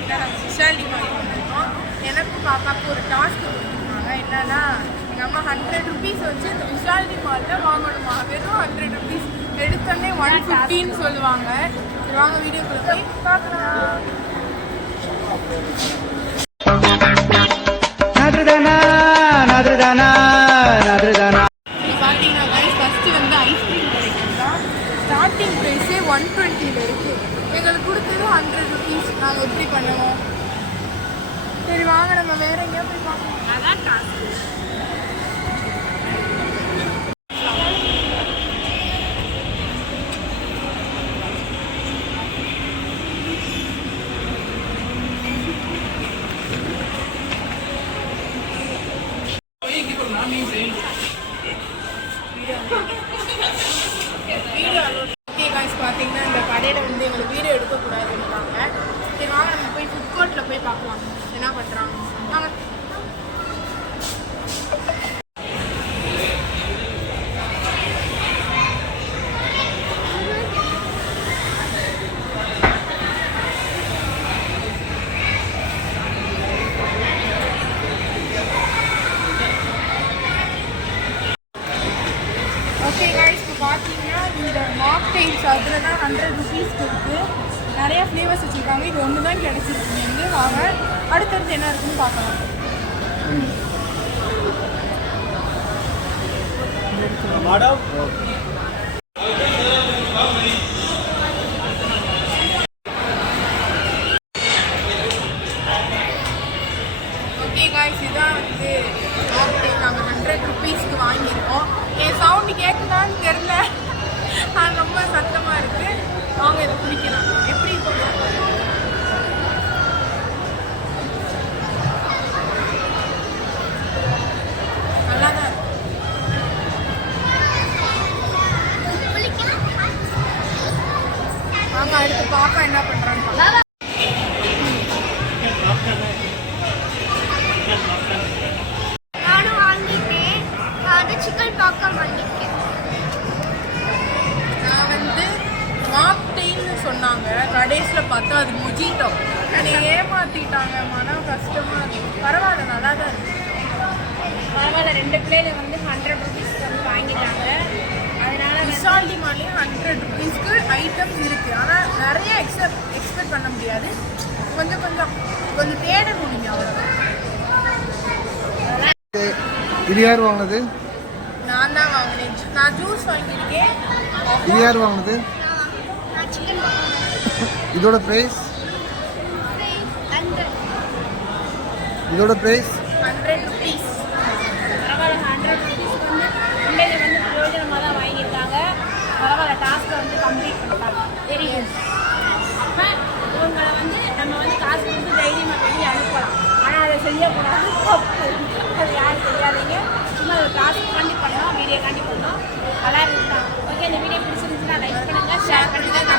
பார்த்தீங்கன்னா நாங்கள் விஷாலி மால் வந்திருக்கோம் எனக்கும் பாப்பாவுக்கும் ஒரு டாஸ்க் கொடுத்துருக்காங்க. என்னன்னா எங்கள் அம்மா ஹண்ட்ரட் ருபீஸ் வச்சு இந்த விஷாலி மாலில் வாங்கணுமா? வெறும் ஹண்ட்ரட் ருபீஸ் எடுத்தோடனே ஒன் ஃபிஃப்டின்னு சொல்லுவாங்க. வாங்க வீடியோக்குள்ள போய் பார்க்கலாம். குவாலிட்டியில் இருக்குது எங்களுக்கு கொடுத்ததும் ஹண்ட்ரட் ருபீஸ் நாங்கள் எப்படி பண்ணுவோம்? சரி வாங்க நம்ம வேற எங்கேயா போய் பார்க்கலாம் அதான் காசு. பார்த்தீங்கன்னா கடையில் வந்து எங்களுக்கு வீடியோ எடுக்கக்கூடாதுன்றாங்க சரி வாங்க நம்ம போய் ஃபுட் கோர்ட்டில் போய் பார்க்கலாம். என்ன பண்ணுறாங்க வாங்க ஓகே காய்ஸ் இப்போ பார்த்தீங்கன்னா இந்த மாக்டைல்ஸ் அதில் தான் ஹண்ட்ரட் ருபீஸ் இருக்குது நிறையா ஃப்ளேவர்ஸ் வச்சுருக்காங்க. இது ஒன்று தான் கிடச்சிருக்கு. வந்து வாங்க. அடுத்தடுத்து என்ன இருக்குன்னு பார்க்கலாம். ஓகே காய்ஸ் இதான் வந்து நாங்கள் ஹண்ட்ரட் ருபீஸ்க்கு வாங்கியிருக்கோம். என் கேட்குதான்னு தெரில அது ரொம்ப சத்தமாக இருக்குது அவங்க இதை குடிக்கலாம். எப்படி இருக்கும் நல்லா தான் இருக்கு. வாங்க அடுத்து பாப்பா என்ன பண்ணுறான்னு பார்க்கலாம். நானும் வாங்கிட்டேன் நான் வந்து சிக்கன் பாப்கார்ன் வாங்கியிருக்கேன் நான் வந்து சொன்னாங்க கடைசியில் பார்த்தா அது முஜிட்டோ. என்னை ஏமாத்திட்டாங்க மனம் கஷ்டமா இருக்கு. பரவாயில்ல நல்லா தான் இருக்கு. பரவாயில்ல ரெண்டு பிள்ளைங்க வந்து ஹண்ட்ரட் ருபீஸ் வந்து வாங்கிட்டாங்க. அதனால விசால்டி மாலையும் ஹண்ட்ரட் ருபீஸ்க்கு ஐட்டம்ஸ் இருக்குது ஆனால் நிறைய எக்ஸப்ட் எக்ஸ்பெக்ட் பண்ண முடியாது. கொஞ்சம் கொஞ்சம் கொஞ்சம் தேடணும் நீங்கள் அவ்வளோதான் இது யார் வாங்கினது? நான் தான் வாங்கினேன். நான் ஜூஸ் வாங்கியிருக்கேன். இது யார் வாங்கினது? நான் சிக்கன் இதோட ப்ரைஸ் ஹண்ட்ரட் இதோட ப்ரைஸ் ஹண்ட்ரட் ருபீஸ் பரவாயில்ல ஹண்ட்ரட் ருபீஸ் வந்து பிரயோஜனமாக தான் வாங்கியிருக்காங்க. பரவாயில்ல டாஸ்க்கை வந்து கம்ப்ளீட் பண்ணிட்டாங்க. தெரியும் குட் அப்போ இவங்களை வந்து நம்ம வந்து காசு கொடுத்து தைரியமாக வெளியே அனுப்பலாம். ஆனால் அதை செய்யக்கூடாது. தப்பு. அது யாரும் தெரியாதீங்க சும்மா ஒரு டாஸ்க் காண்டி பண்ணோம் வீடியோ காண்டி பண்ணோம். நல்லா இருந்தா ஓகே இந்த வீடியோ பிடிச்சிருந்துச்சுன்னா லைக் பண்ணுங்கள் ஷேர் பண்ணுங்கள்